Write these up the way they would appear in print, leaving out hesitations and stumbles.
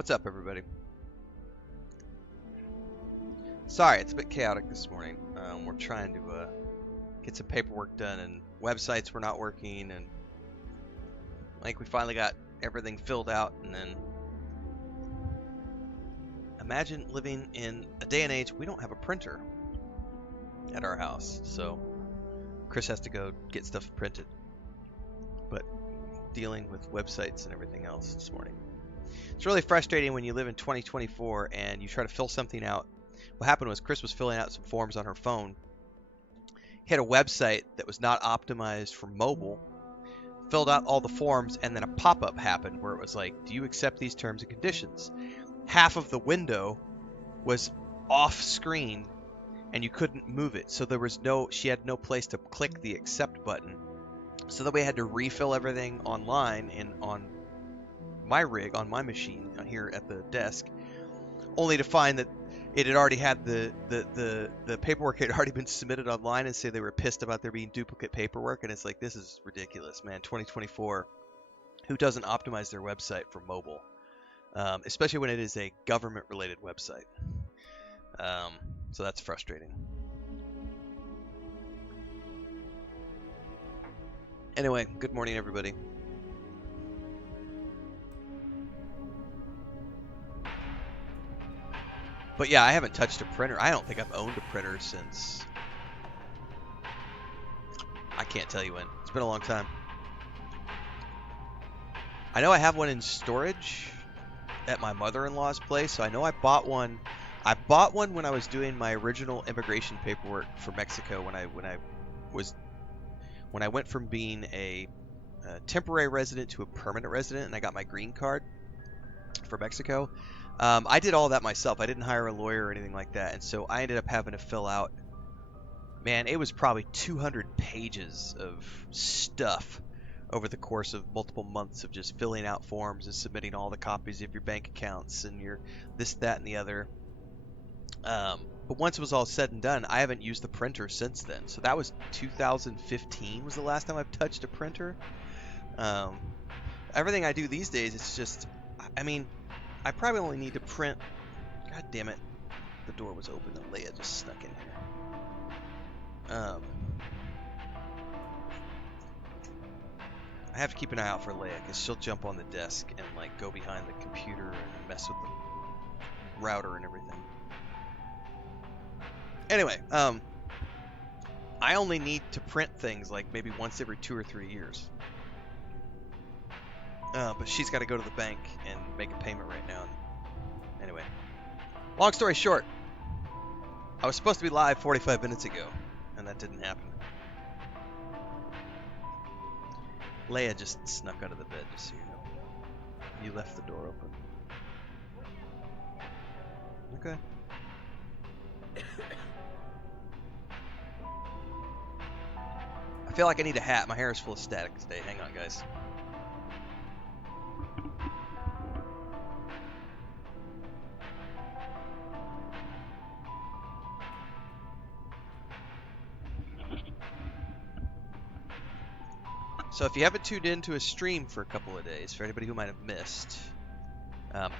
What's up, everybody? Sorry, it's a bit chaotic this morning. We're trying to get some paperwork done, and websites were not working, and we finally got everything filled out. And then imagine living in a day and age we don't have a printer at our house, so Chris has to go get stuff printed. But dealing with websites and everything else this morning. It's really frustrating when you live in 2024 and you try to fill something out. What happened was Chris was filling out some forms on her phone, hit a website that was not optimized for mobile, filled out all the forms, and then a pop-up happened where it was like, do you accept these terms and conditions? Half of the window was off screen and you couldn't move it, so she had no place to click the accept button. So then we had to refill everything online and on my rig, on my machine here at the desk, only to find that it had already had the paperwork had already been submitted online, and say they were pissed about there being duplicate paperwork. And it's like, this is ridiculous, man. 2024, who doesn't optimize their website for mobile, especially when it is a government related website? So that's frustrating. Anyway, good morning, everybody. But yeah, I haven't touched a printer. I don't think I've owned a printer since... I can't tell you when. It's been a long time. I know I have one in storage at my mother-in-law's place, so I know I bought one. I bought one when I was doing my original immigration paperwork for Mexico, when I went from being a temporary resident to a permanent resident, and I got my green card for Mexico. I did all that myself. I didn't hire a lawyer or anything like that, and so I ended up having to fill out, man, it was probably 200 pages of stuff over the course of multiple months of just filling out forms and submitting all the copies of your bank accounts and your this, that, and the other. But once it was all said and done, I haven't used the printer since then. So that was 2015 was the last time I've touched a printer. Everything I do these days, it's just, I mean, I probably only need to print... God damn it. The door was open and Leia just snuck in here. I have to keep an eye out for Leia, because she'll jump on the desk and go behind the computer and mess with the router and everything. Anyway, I only need to print things maybe once every 2 or 3 years. But she's got to go to the bank and make a payment right now. Anyway, long story short, I was supposed to be live 45 minutes ago, and that didn't happen. Leia just snuck out of the bed, just so you know. You left the door open. Okay. I feel like I need a hat. My hair is full of static today. Hang on, guys. So if you haven't tuned into a stream for a couple of days, for anybody who might have missed,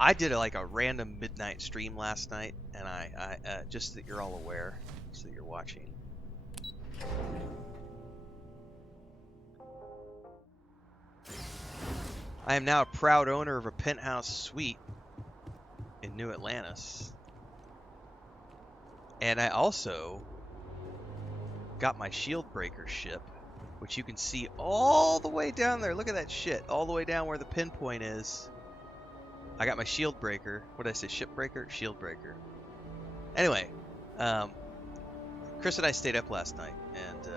I did a random midnight stream last night, and I just so that you're all aware, so that you're watching. I am now a proud owner of a penthouse suite in New Atlantis. And I also got my shield breaker ship, which you can see all the way down there. Look at that shit. All the way down where the pinpoint is. I got my shield breaker. What did I say? Ship breaker? Shield breaker. Anyway, Chris and I stayed up last night. And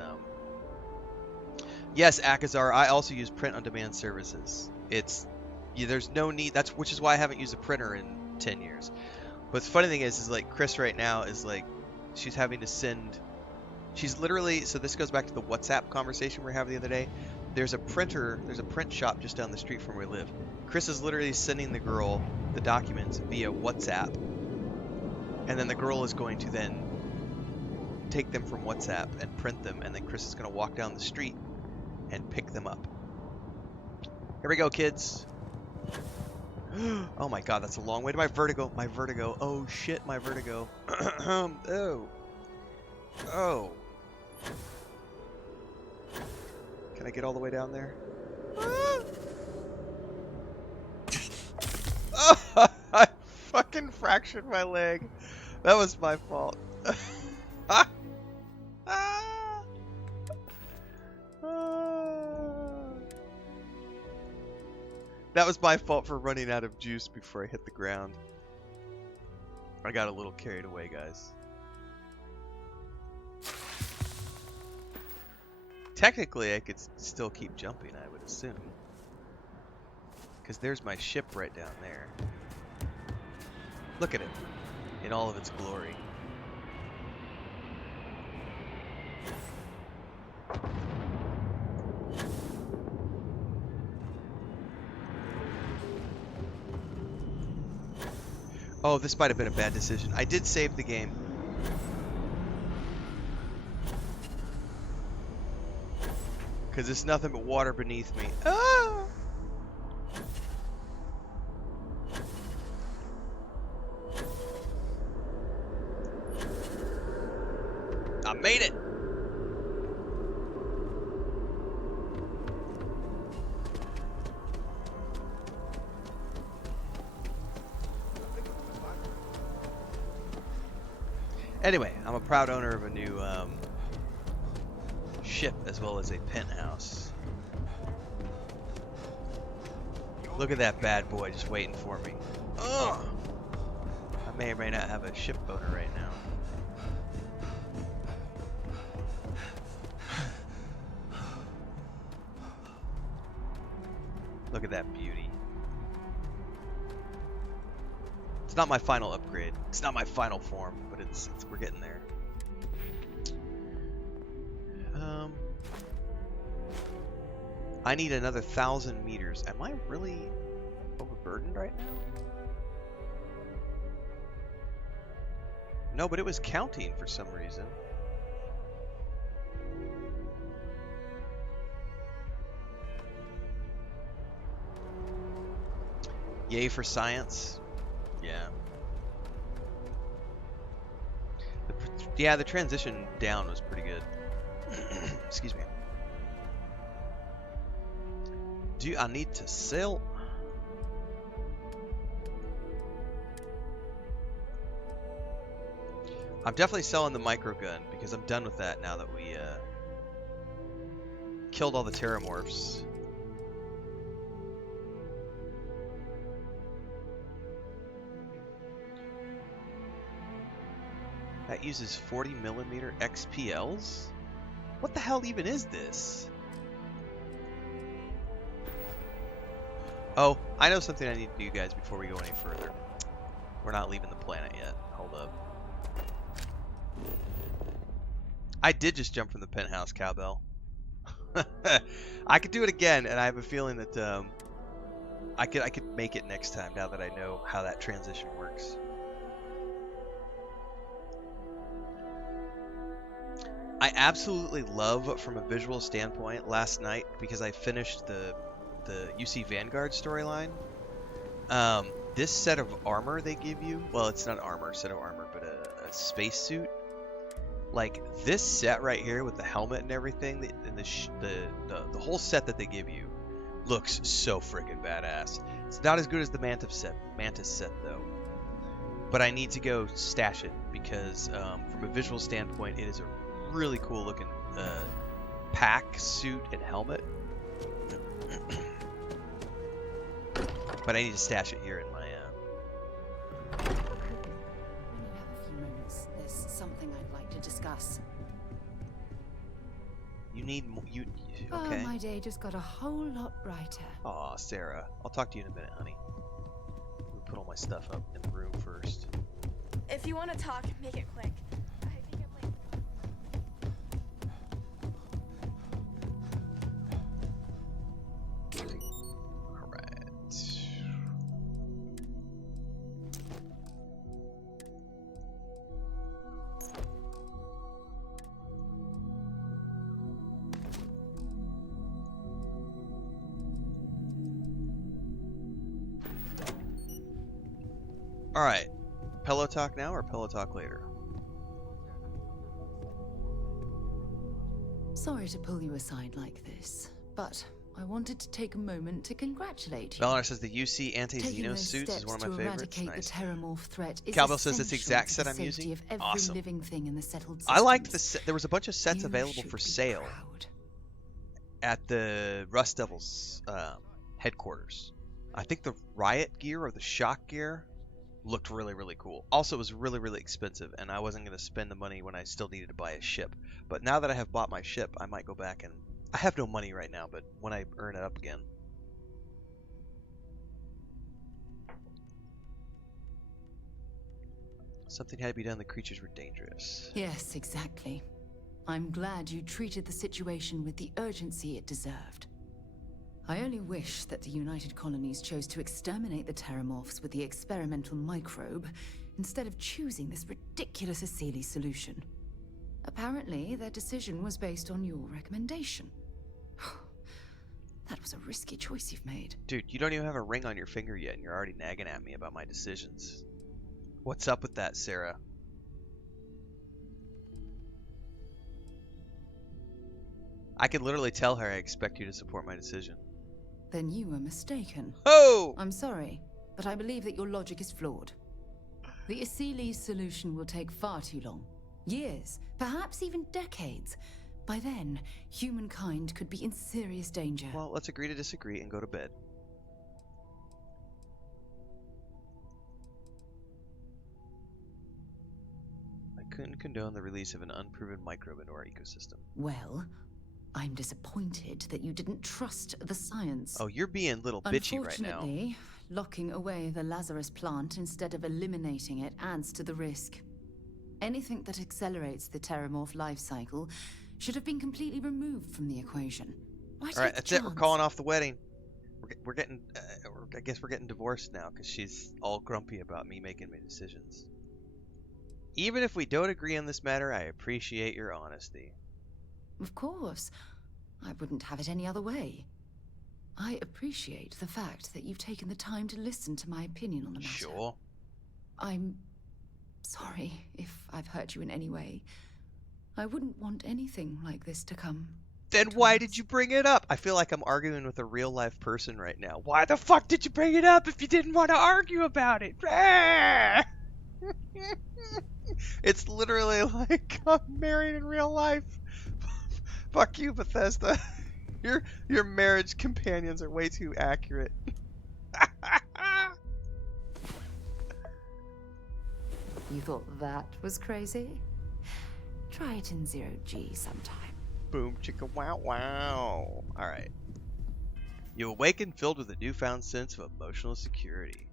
yes, Akazar, I also use print-on-demand services. There's no need. Which is why I haven't used a printer in 10 years. But the funny thing is Chris right now is she's having to send... She's literally, so this goes back to the WhatsApp conversation we were having the other day. There's a print shop just down the street from where we live. Chris is literally sending the girl the documents via WhatsApp. And then the girl is going to then take them from WhatsApp and print them. And then Chris is going to walk down the street and pick them up. Here we go, kids. Oh my god, that's a long way to my vertigo. My vertigo. Oh shit, my vertigo. Oh. Oh. Can I get all the way down there? Oh, I fucking fractured my leg. That was my fault. That was my fault for running out of juice before I hit the ground. I got a little carried away, guys. Technically, I could still keep jumping, I would assume. Because there's my ship right down there. Look at it in all of its glory. Oh, this might have been a bad decision. I did save the game. Because there's nothing but water beneath me. Ah! I made it! Anyway, I'm a proud owner of a new ship as well as a penthouse. Look at that bad boy just waiting for me. Ugh! I may or may not have a ship owner right now. Look at that beauty. It's not my final upgrade. It's not my final form, but it's we're getting there. I need another 1,000 meters. Am I really overburdened right now? No, but it was counting for some reason. Yay for science. Yeah. Yeah, the transition down was pretty good. Excuse me. Do I need to sell? I'm definitely selling the microgun because I'm done with that now that we killed all the terramorphs. That uses 40mm XPLs? What the hell even is this? Oh, I know something I need to do, guys, before we go any further. We're not leaving the planet yet. Hold up. I did just jump from the penthouse, cowbell. I could do it again, and I have a feeling that I could make it next time now that I know how that transition works. I absolutely love, from a visual standpoint, last night, because I finished the UC Vanguard storyline. This set of armor they give you, well, it's not armor, set of armor, but a spacesuit. Like this set right here with the helmet and everything, and the whole set that they give you looks so freaking badass. It's not as good as the Mantis set though. But I need to go stash it because from a visual standpoint, it is a really cool looking pack, suit, and helmet. But I need to stash it here in my. When you have a few moments, there's something I'd like to discuss. You need you. Oh, Okay. my day just got a whole lot brighter. Aw, Sarah. I'll talk to you in a minute, honey. Let me put all my stuff up in the room first. If you want to talk, make it quick. I think I'm late. All right. Alright. Pillow talk now or pillow talk later? Sorry to pull you aside like this, but I wanted to take a moment to congratulate you. Bellar says the UC Taking anti-Xeno those suits is steps one of to my favorites. eradicate Nice. the Terramorph threat is Cowbell says it's the essential exact to set the I'm safety using. of every Awesome. living thing in the settled I liked systems. there was a bunch of sets You available should for be sale proud. at the Rust Devils headquarters. I think the riot gear or the shock gear looked really, really cool. Also, it was really, really expensive, and I wasn't going to spend the money when I still needed to buy a ship. But now that I have bought my ship, I might go back and... I have no money right now, but when I earn it up again... Something had to be done. The creatures were dangerous. Yes, exactly. I'm glad you treated the situation with the urgency it deserved. I only wish that the United Colonies chose to exterminate the Terramorphs with the experimental microbe instead of choosing this ridiculous Asili solution. Apparently, their decision was based on your recommendation. That was a risky choice you've made. Dude, you don't even have a ring on your finger yet, and you're already nagging at me about my decisions. What's up with that, Sarah? I can literally tell her I expect you to support my decision. Then you were mistaken. Oh! I'm sorry, but I believe that your logic is flawed. The Asili solution will take far too long. Years, perhaps even decades. By then, humankind could be in serious danger. Well, let's agree to disagree and go to bed. I couldn't condone the release of an unproven microbe into our ecosystem. Well, I'm disappointed that you didn't trust the science. Oh, you're being little bitchy right now. Unfortunately, locking away the Lazarus plant instead of eliminating it adds to the risk. Anything that accelerates the Terramorph life cycle should have been completely removed from the equation. Why take All right, the that's it. We're chance? calling off the wedding. We're getting, I guess we're getting divorced now because she's all grumpy about me making my decisions. Even if we don't agree on this matter, I appreciate your honesty. Of course. I wouldn't have it any other way. I appreciate the fact that you've taken the time to listen to my opinion on the matter. Sure. I'm sorry if I've hurt you in any way. I wouldn't want anything like this to come. Then why did you bring it up? I feel like I'm arguing with a real life person right now. Why the fuck did you bring it up if you didn't want to argue about it? It's literally like I'm married in real life. Fuck you, Bethesda. Your marriage companions are way too accurate. You thought that was crazy? Try it in 0G sometime. Boom chicka wow wow. Alright. You awaken filled with a newfound sense of emotional security.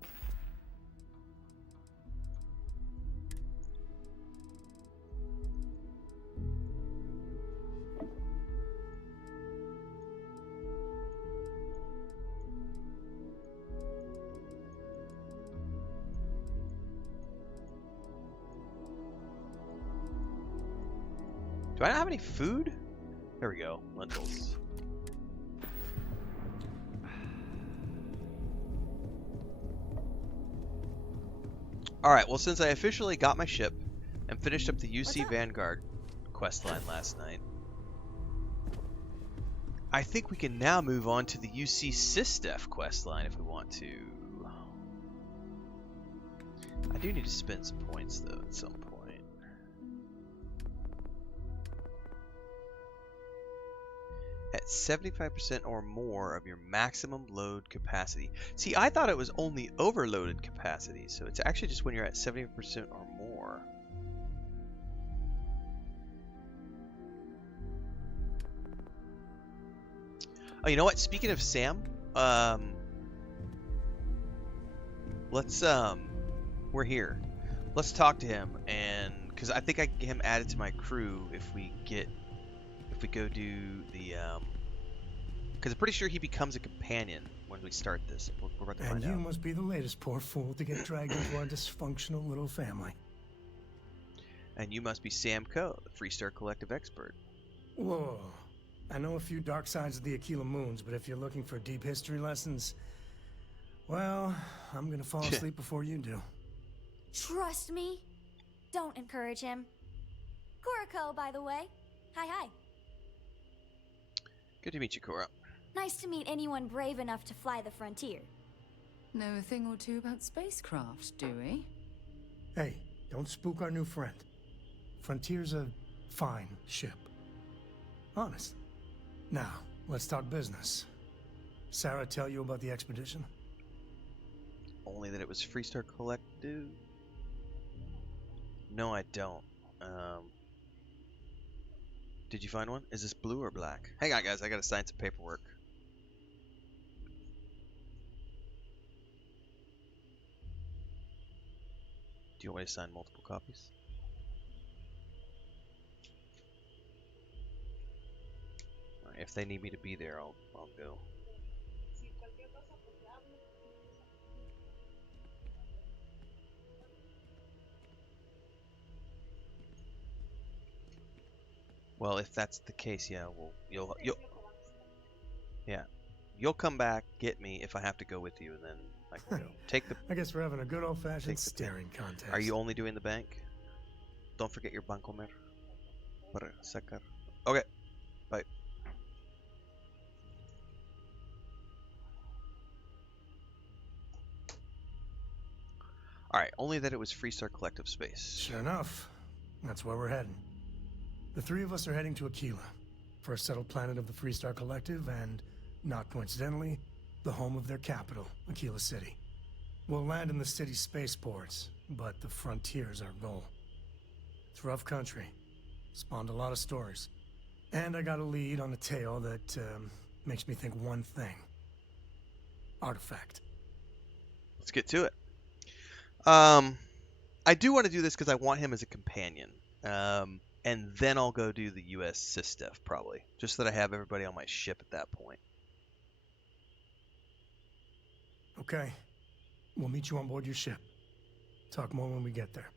Do I not have any food? There we go. Lentils. Alright, well since I officially got my ship and finished up the UC Vanguard questline last night, I think we can now move on to the UC SysDef questline if we want to. I do need to spend some points though at some point. At 75% or more of your maximum load capacity. See, I thought it was only overloaded capacity, so it's actually just when you're at 70% or more. Oh, you know what? Speaking of Sam, let's we're here. Let's talk to him, and because I think I can get him added to my crew if we go do the because I'm pretty sure he becomes a companion when we start this. We're about to find And you out. must be the latest poor fool to get dragged into our dysfunctional little family. And you must be Sam Coe, the Freestar Collective expert. Whoa. I know a few dark sides of the Aquila Moons, but if you're looking for deep history lessons, well, I'm gonna fall asleep before you do. Trust me. Don't encourage him. Kuriko, by the way. Hi. Good to meet you, Cora. Nice to meet anyone brave enough to fly the frontier. Know a thing or two about spacecraft, do we? Hey, don't spook our new friend. Frontier's a fine ship. Honest. Now, let's talk business. Sarah tell you about the expedition? Only that it was Freestar Collective? No, I don't. Did you find one? Is this blue or black? Hang on, guys. I gotta sign some paperwork. Do you want me to sign multiple copies? Alright, if they need me to be there, I'll go. Well, if that's the case, yeah, you'll come back, get me if I have to go with you, and then I can go. Take the. I guess we're having a good old-fashioned Take the- staring contest. Are you only doing the bank? Don't forget your bancomer. Para sacar. Okay. Bye. Alright, only that it was Freestar Collective space. Sure enough. That's where we're heading. The three of us are heading to Aquila, first settled planet of the Freestar Collective, and, not coincidentally, the home of their capital, Aquila City. We'll land in the city's spaceports, but the frontier's our goal. It's rough country. Spawned a lot of stories. And I got a lead on a tale that makes me think one thing. Artifact. Let's get to it. I do want to do this because I want him as a companion. And then I'll go do the US Sys stuff, probably. Just so that I have everybody on my ship at that point. Okay. We'll meet you on board your ship. Talk more when we get there.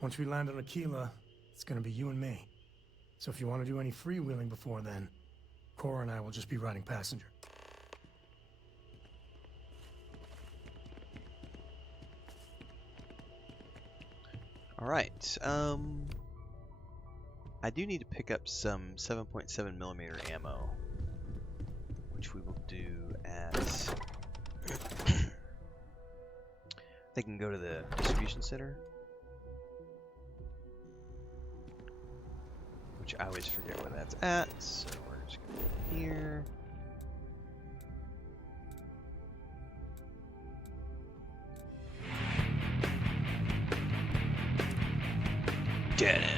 Once we land on Aquila, it's gonna be you and me. So if you want to do any freewheeling before then, Cora and I will just be riding passenger. Alright, I do need to pick up some 7.7mm ammo, which we will do at... They can go to the distribution center, which I always forget where that's at, so we're just going to go here. Get it!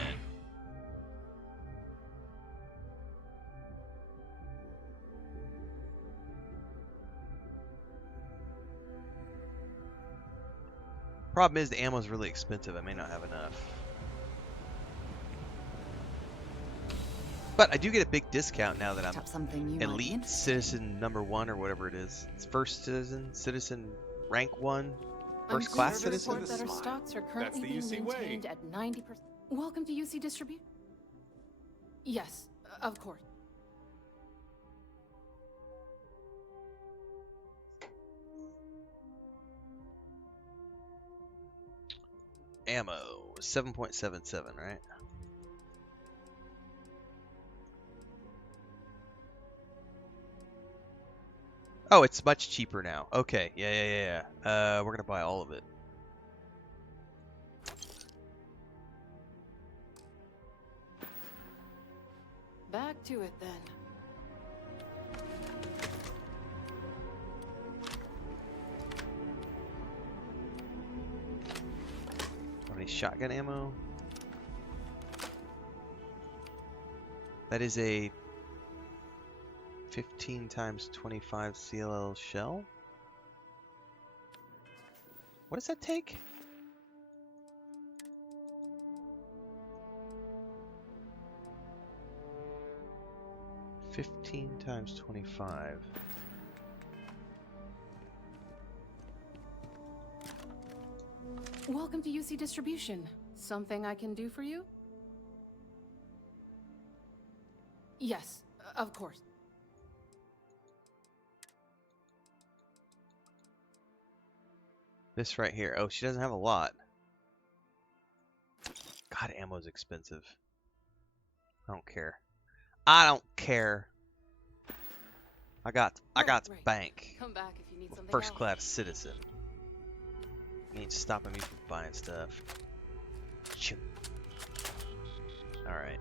Problem is the ammo is really expensive. I may not have enough. But I do get a big discount now that I'm elite citizen #1 or whatever it is. It's first citizen rank 1, first class citizen. That our stocks are currently being maintained at 90%. Welcome to UC Distribute. Yes, of course. Ammo 7.77, right? Oh, it's much cheaper now. Okay, yeah. We're gonna buy all of it. Back to it then. Any shotgun ammo? That is a 15 times 25 CLL shell. What does that take? $15 times 25. Welcome to UC Distribution. Something I can do for you? Yes, of course. This right here. Oh, she doesn't have a lot. God, ammo's expensive. I don't care. I don't care. I got Right. bank. Come back if you need I'm a something first else. class citizen. You ain't stopping me from buying stuff. Alright.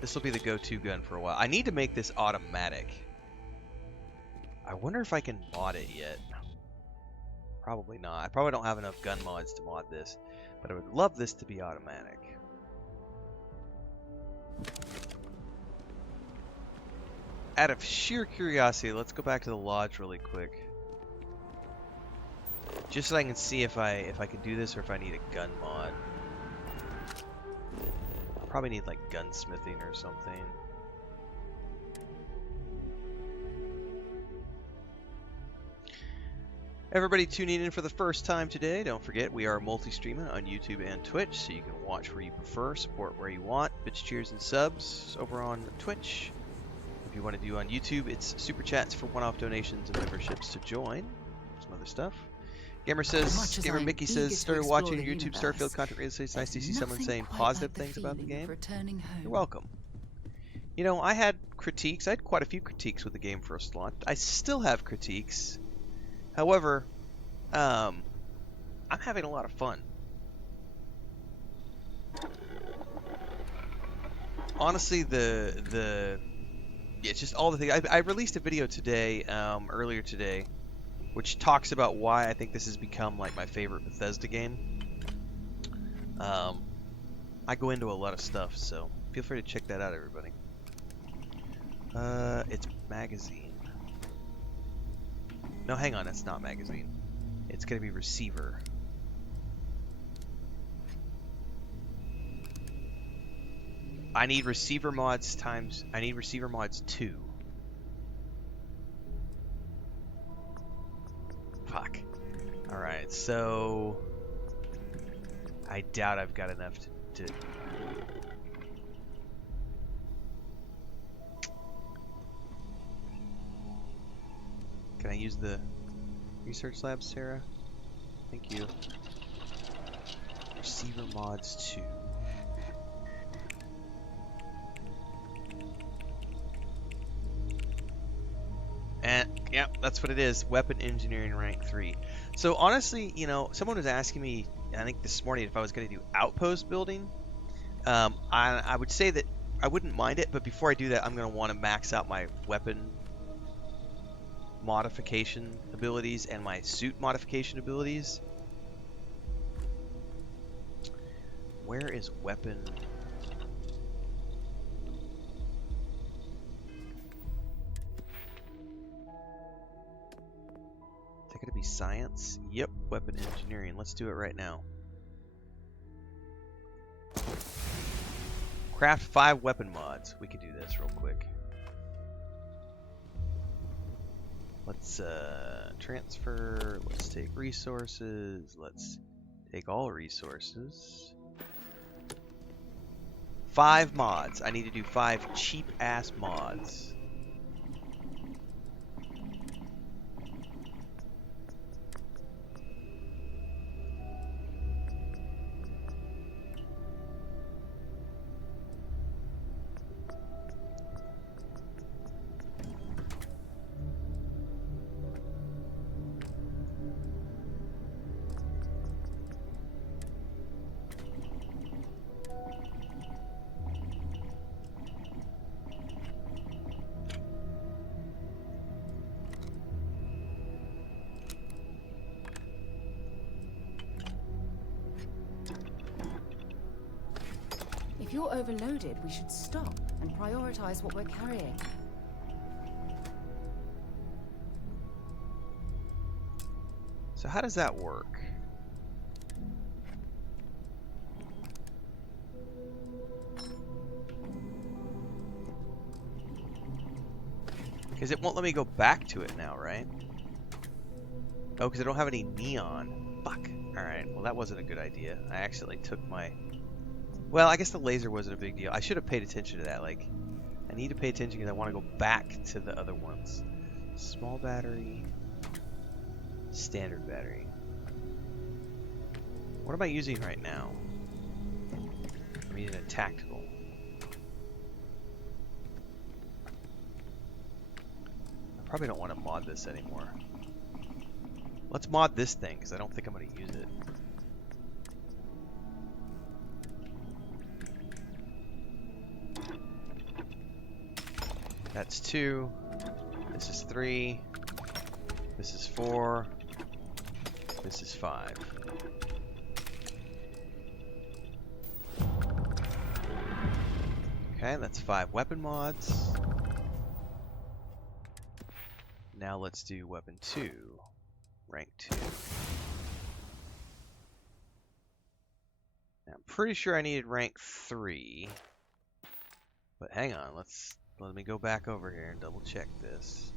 This will be the go-to gun for a while. I need to make this automatic. I wonder if I can mod it yet. Probably not. I probably don't have enough gun mods to mod this, but I would love this to be automatic. Out of sheer curiosity, let's go back to the lodge really quick. Just so I can see if I can do this or if I need a gun mod. Probably need like gunsmithing or something. Everybody tuning in for the first time today, don't forget we are multi-streaming on YouTube and Twitch, so you can watch where you prefer, support where you want, bits, cheers, and subs over on Twitch. If you want to do on YouTube, it's super chats for one-off donations and memberships to join. Some other stuff. Gamer Mickey says, started watching YouTube Starfield content recently. It's nice to see someone saying positive things about the game. You're welcome. You know, I had critiques. I had quite a few critiques with the game first launched. I still have critiques. However, I'm having a lot of fun. Honestly, it's just all the things. I released a video today, earlier today, which talks about why I think this has become like my favorite Bethesda game. I go into a lot of stuff, so feel free to check that out, everybody. It's magazine. No, hang on, that's not magazine. It's gonna be receiver. I need receiver mods times. I need receiver mods 2. Fuck. Alright, so I doubt I've got enough to Can I use the research lab, Sarah? Thank you. Receiver mods 2. And yeah, that's what it is. Weapon engineering rank 3. So honestly, you know, someone was asking me, I think this morning, if I was going to do outpost building. I would say that I wouldn't mind it, but before I do that, I'm going to want to max out my weapon modification abilities and my suit modification abilities. Where is weapon? Is that gonna be science? Yep, weapon engineering. Let's do it right now. Craft 5 weapon mods. We can do this real quick. Let's transfer. Let's take resources. Let's take all resources. 5 mods. I need to do 5 cheap ass mods. If you're overloaded, we should stop and prioritize what we're carrying. So how does that work? Because it won't let me go back to it now, right? Oh, because I don't have any neon. Fuck. Alright, well that wasn't a good idea. I accidentally took my... Well, I guess the laser wasn't a big deal. I should have paid attention to that. Like, I need to pay attention because I want to go back to the other ones. Small battery. Standard battery. What am I using right now? I'm using a tactical. I probably don't want to mod this anymore. Let's mod this thing, because I don't think I'm going to use it. That's 2. This is 3. This is 4. This is 5. Okay, that's 5 weapon mods. Now let's do weapon 2, rank 2. Now, I'm pretty sure I needed rank 3. But hang on, let me go back over here and double check this.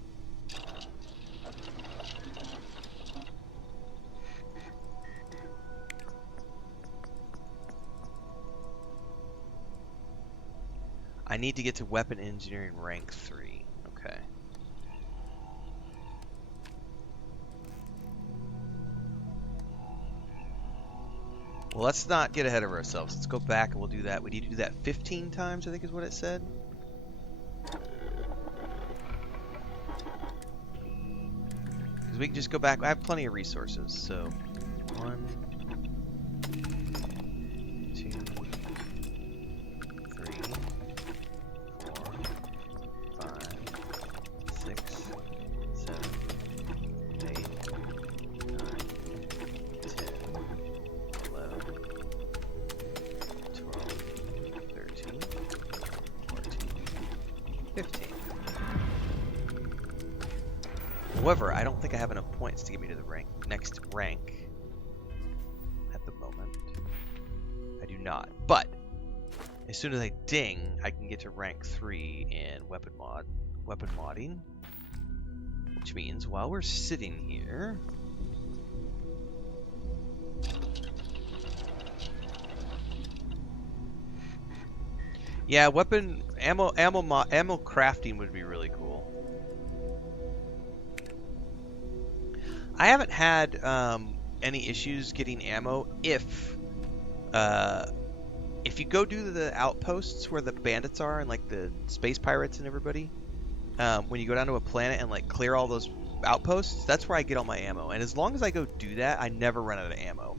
I need to get to weapon engineering rank 3. Okay. Well, let's not get ahead of ourselves. Let's go back and we'll do that. We need to do that 15 times, I think is what it said. Because we can just go back. I have plenty of resources, so 1, 2, 3, 4, 5, 6, 7, 8, 9, 10, 11, 12, 13, 14, 15. However, I don't think I have enough points to get me to the next rank at the moment. I do not. But as soon as I ding, I can get to rank 3 in weapon modding. Which means while we're sitting here, yeah, weapon ammo crafting would be really cool. I haven't had any issues getting ammo if you go do the outposts where the bandits are and like the space pirates and everybody. When you go down to a planet and like clear all those outposts, that's where I get all my ammo. And as long as I go do that, I never run out of ammo.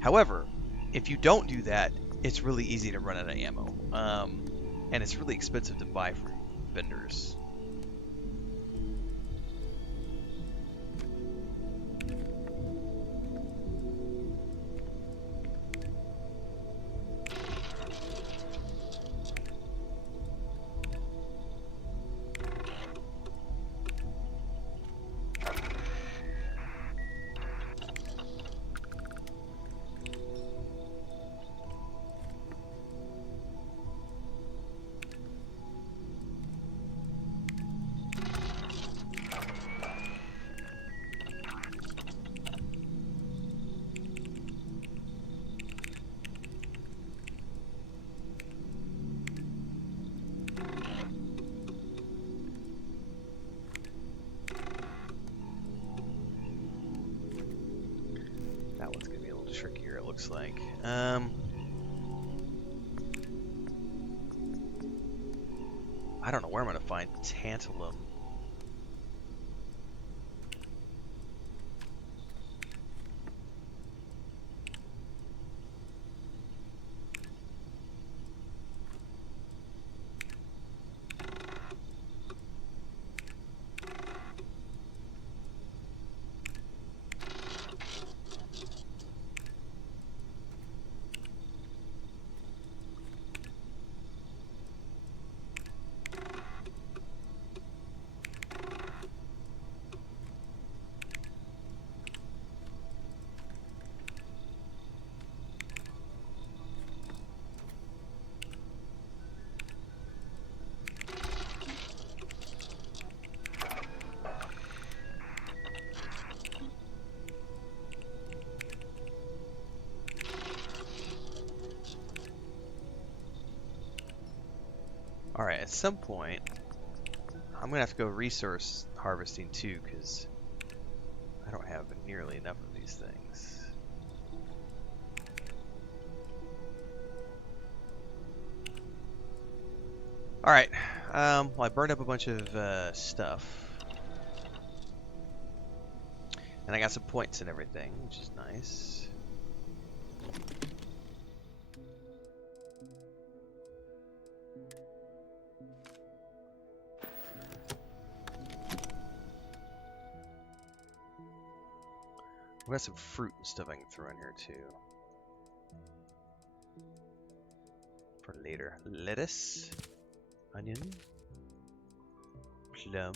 However, if you don't do that, it's really easy to run out of ammo. And it's really expensive to buy from vendors. That one's gonna be a little trickier, it looks like. I don't know where I'm gonna find tantalum. Alright, at some point, I'm gonna have to go resource harvesting too, because I don't have nearly enough of these things. Alright, well, I burned up a bunch of stuff. And I got some points and everything, which is nice. We got some fruit and stuff I can throw in here too. For later. Lettuce, onion, plum.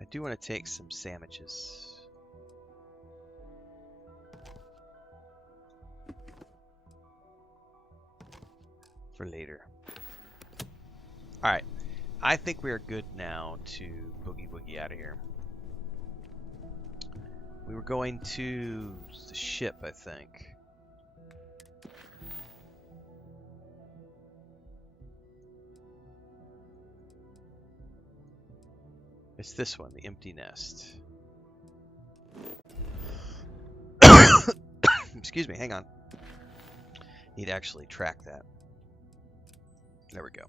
I do want to take some sandwiches. For later. Alright. I think we are good now to boogie out of here. We were going to the ship, I think. It's this one, the empty nest. Excuse me, hang on. Need to actually track that. There we go.